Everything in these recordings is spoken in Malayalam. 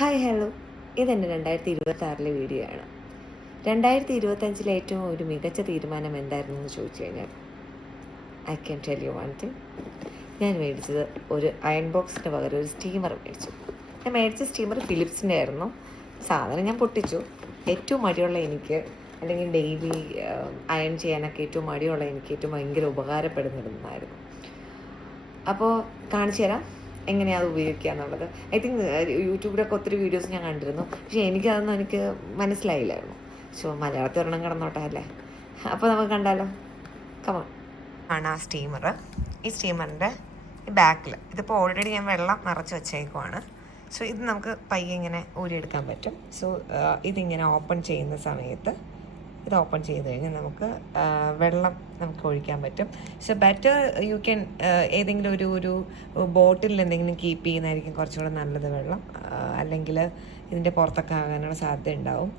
ഹായ് ഹലോ, ഇതെൻ്റെ 2026 വീഡിയോ ആണ്. 2025 ഏറ്റവും ഒരു മികച്ച തീരുമാനം എന്തായിരുന്നു എന്ന് ചോദിച്ചു കഴിഞ്ഞാൽ I can tell you one thing. ഞാൻ മേടിച്ചത് ഒരു അയൺ ബോക്സിന് പകരം ഒരു സ്റ്റീമർ മേടിച്ചു. ഞാൻ മേടിച്ച സ്റ്റീമർ ഫിലിപ്സിൻ്റെ ആയിരുന്നു. സാധനം ഞാൻ പൊട്ടിച്ചു. ഏറ്റവും മടിയുള്ള എനിക്ക്, അല്ലെങ്കിൽ ഡെയിലി അയൺ ചെയ്യാനൊക്കെ ഏറ്റവും മടിയുള്ള എനിക്ക് ഏറ്റവും ഭയങ്കര ഉപകാരപ്പെടുന്നിരുന്നതായിരുന്നു. അപ്പോൾ കാണിച്ചു തരാം എങ്ങനെയാണ് അത് ഉപയോഗിക്കുക എന്നുള്ളത്. ഐ തിങ്ക് യൂട്യൂബിലൊക്കെ ഒത്തിരി വീഡിയോസ് ഞാൻ കണ്ടിരുന്നു, പക്ഷേ എനിക്കതൊന്നും എനിക്ക് മനസ്സിലായില്ലായിരുന്നു. സോ മലയാളത്തിൽ ഒരെണ്ണം കിടന്നോട്ടെ അല്ലേ. അപ്പോൾ നമുക്ക് കണ്ടാലോ, കമോൺ. ആണ് ആ സ്റ്റീമർ. ഈ സ്റ്റീമറിൻ്റെ ഈ ബാക്കിൽ ഇതിപ്പോൾ ഓൾറെഡി ഞാൻ വെള്ളം നിറച്ച് വെച്ചേക്കുവാണ്. സോ ഇത് നമുക്ക് പയ്യെ ഇങ്ങനെ ഊരിയെടുക്കാൻ പറ്റും. സോ ഇതിങ്ങനെ ഓപ്പൺ ചെയ്യുന്ന സമയത്ത് ഇത് ഓപ്പൺ ചെയ്ത് കഴിഞ്ഞാൽ നമുക്ക് വെള്ളം നമുക്ക് ഒഴിക്കാൻ പറ്റും. സോ ബെറ്റർ യു ക്യാൻ ഏതെങ്കിലും ഒരു ബോട്ടിൽ എന്തെങ്കിലും കീപ്പ് ചെയ്യുന്നതായിരിക്കും കുറച്ചുകൂടെ നല്ലത് വെള്ളം. അല്ലെങ്കിൽ ഇതിൻ്റെ പുറത്തൊക്കെ ആകാനുള്ള സാധ്യത ഉണ്ടാവും.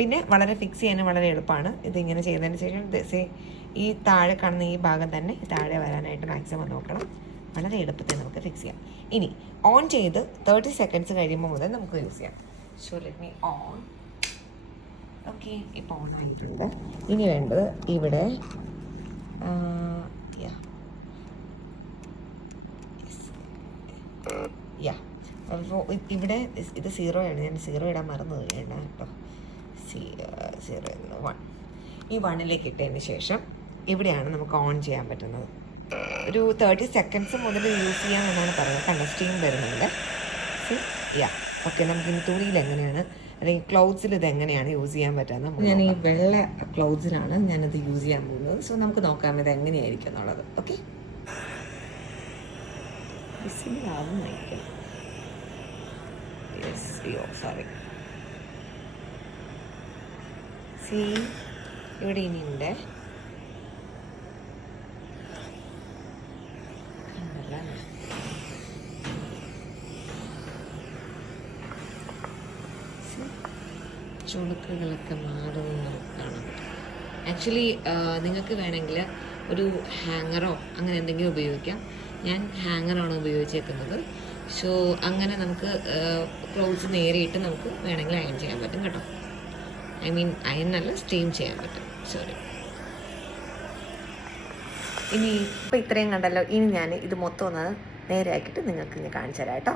പിന്നെ വളരെ ഫിക്സ് ചെയ്യാൻ വളരെ എളുപ്പമാണ്. ഇതിങ്ങനെ ചെയ്തതിന് ശേഷം ഈ താഴെ കാണുന്ന ഈ ഭാഗം തന്നെ താഴെ വരാനായിട്ട് മാക്സിമം നോക്കണം. വളരെ എളുപ്പത്തിൽ നമുക്ക് ഫിക്സ് ചെയ്യാം. ഇനി ഓൺ ചെയ്ത് 30 സെക്കൻഡ്സ് കഴിയുമ്പോൾ മുതൽ നമുക്ക് യൂസ് ചെയ്യാം. So let me on. Okay, ഇപ്പോൾ ഓൺ ആയിട്ടുണ്ട്. ഇനി വേണ്ടത് ഇവിടെ അപ്പോൾ ഇവിടെ ഇത് 0 ആണ്. ഞാൻ 0 ഇടാൻ മറന്നു പോയാണ് കേട്ടോ. 0 1 ഈ 1ലേക്ക് ഇട്ടതിന് ശേഷം ഇവിടെയാണ് നമുക്ക് ഓൺ ചെയ്യാൻ പറ്റുന്നത്. ഒരു 30 സെക്കൻഡ്സ് മുതൽ യൂസ് ചെയ്യാമെന്നാണ് പറയുന്നത്. കണ്ട സ്റ്റീം വരുന്നുണ്ട്. ഓക്കെ, നമുക്കിനി തുണിയിൽ എങ്ങനെയാണ് അല്ലെങ്കിൽ ക്ലോത്ത്സിൽ ഇത് എങ്ങനെയാണ് യൂസ് ചെയ്യാൻ പറ്റുന്നത്. ഞാൻ ഈ വെള്ള ക്ലോത്ത്സിലാണ് ഞാനത് യൂസ് ചെയ്യാൻ പോകുന്നത്. സോ നമുക്ക് നോക്കാം ഇത് എങ്ങനെയായിരിക്കും എന്നുള്ളത്. Okay, sorry. ഇവിടെ ഇനിയുണ്ട്. ചുളുക്കുകളൊക്കെ മാറുന്നത് കാണാൻ പറ്റും. ആക്ച്വലി നിങ്ങൾക്ക് വേണമെങ്കിൽ ഒരു ഹാങ്ങറോ അങ്ങനെ എന്തെങ്കിലും ഉപയോഗിക്കാം. ഞാൻ ഹാങ്ങറാണ് ഉപയോഗിച്ചേക്കുന്നത്. സോ അങ്ങനെ നമുക്ക് ക്ലോത്ത്സ് നേരിയിട്ട് നമുക്ക് വേണമെങ്കിൽ അയൺ ചെയ്യാൻ പറ്റും കേട്ടോ. ഐ മീൻ അയൺ നല്ല സ്റ്റീം ചെയ്യാൻ പറ്റും. സോറി. ഇനി ഇപ്പോൾ ഇത്രയും കണ്ടല്ലോ. ഇനി ഞാൻ ഇത് മൊത്തം ഒന്ന് നേരെ ആക്കിയിട്ട് നിങ്ങൾക്ക് ഇനി കാണിച്ചു തരാം കേട്ടോ.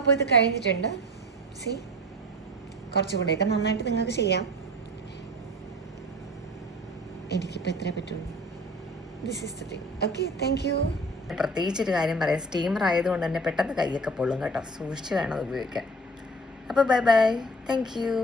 അപ്പോൾ ഇത് കഴിഞ്ഞിട്ടുണ്ട്. കുറച്ചുകൂടെയൊക്കെ നന്നായിട്ട് നിങ്ങൾക്ക് ചെയ്യാം. എനിക്കിപ്പോൾ എത്രയേ പറ്റുള്ളൂ. This is the thing. Okay, thank you. പ്രത്യേകിച്ചൊരു കാര്യം പറയാം, സ്റ്റീമർ ആയതുകൊണ്ട് തന്നെ പെട്ടെന്ന് കൈയൊക്കെ പൊള്ളും കേട്ടോ. സൂക്ഷിച്ച് വേണം ഉപയോഗിക്കാൻ. അപ്പോൾ ബൈ ബൈ, താങ്ക് യു.